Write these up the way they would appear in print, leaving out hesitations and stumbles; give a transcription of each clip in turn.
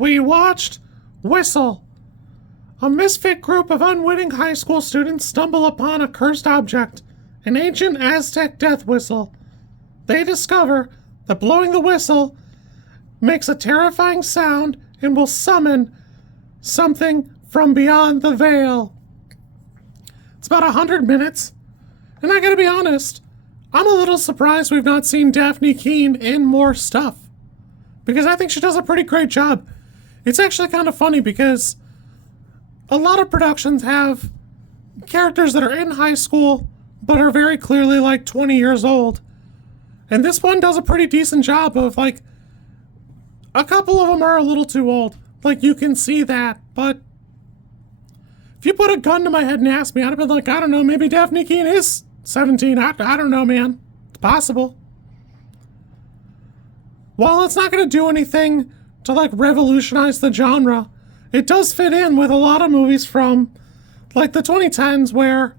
We watched Whistle. A misfit group of unwitting high school students stumble upon a cursed object, an ancient Aztec death whistle. They discover that blowing the whistle makes a terrifying sound and will summon something from beyond the veil. It's about 100 minutes, and I gotta be honest, I'm a little surprised we've not seen Dafne Keen in more stuff, because I think she does a pretty great job. It's actually kind of funny because a lot of productions have characters that are in high school but are very clearly like 20 years old. And this one does a pretty decent job of like, a couple of them are a little too old. Like, you can see that, but if you put a gun to my head and asked me, I'd have been like, I don't know, maybe Dafne Keen is 17. I don't know, man. It's possible. While it's not going to do anything to like revolutionize the genre, it does fit in with a lot of movies from like the 2010s where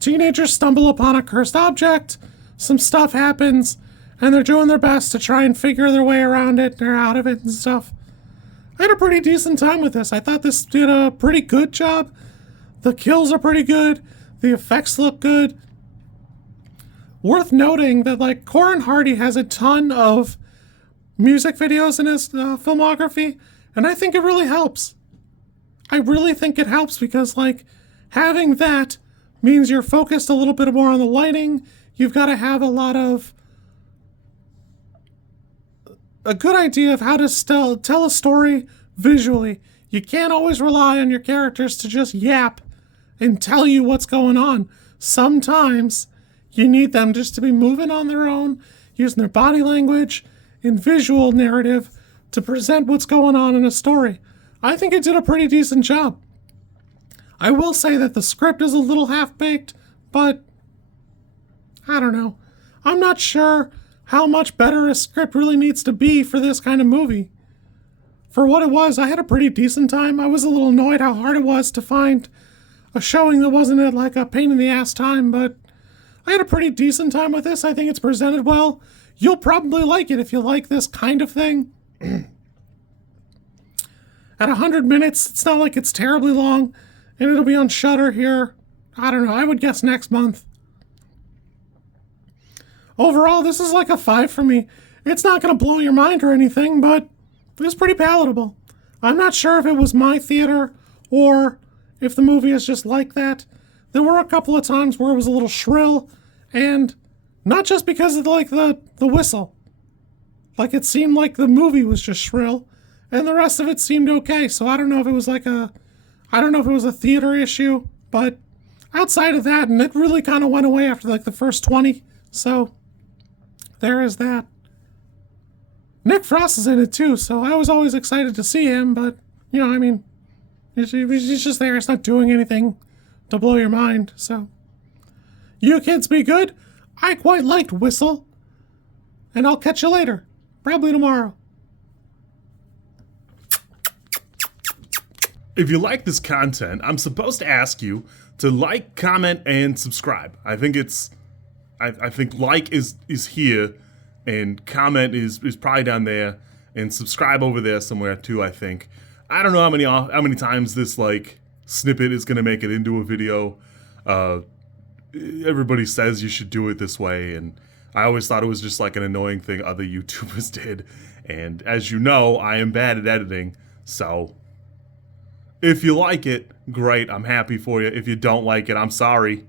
teenagers stumble upon a cursed object, some stuff happens, and they're doing their best to try and figure their way around it, they're out of it and stuff. I had a pretty decent time with this. I thought this did a pretty good job. The kills are pretty good. The effects look good. Worth noting that like Corin Hardy has a ton of music videos in his filmography, and I think it really helps. I really think it helps because like having that means you're focused a little bit more on the lighting. You've got to have a good idea of how to tell a story visually. You can't always rely on your characters to just yap and tell you what's going on. Sometimes you need them just to be moving on their own, using their body language and visual narrative to present what's going on in a story. I think it did a pretty decent job. I will say that the script is a little half-baked, but I don't know. I'm not sure how much better a script really needs to be for this kind of movie. For what it was, I had a pretty decent time. I was a little annoyed how hard it was to find a showing that wasn't at like a pain in the ass time, but I had a pretty decent time with this. I think it's presented well. You'll probably like it if you like this kind of thing. At 100 minutes, it's not like it's terribly long, and it'll be on Shudder here. I don't know, I would guess next month. Overall, this is like a 5 for me. It's not going to blow your mind or anything, but it was pretty palatable. I'm not sure if it was my theater or if the movie is just like that. There were a couple of times where it was a little shrill, and not just because of like the whistle. Like it seemed like the movie was just shrill, and the rest of it seemed okay. So I don't know if it was a theater issue, but outside of that, and it really kind of went away after like the first 20. So there is that. Nick Frost is in it too, so I was always excited to see him, but you know, I mean, he's just there. It's not doing anything to blow your mind. So you kids be good. I quite liked Whistle, and I'll catch you later, probably tomorrow. If you like this content, I'm supposed to ask you to like, comment, and subscribe. I think like is here, and comment is probably down there, and subscribe over there somewhere too, I think. I don't know how many times this like snippet is gonna make it into a video. Everybody says you should do it this way, and I always thought it was just like an annoying thing other YouTubers did. And as you know, I am bad at editing, so if you like it, great, I'm happy for you. If you don't like it, I'm sorry.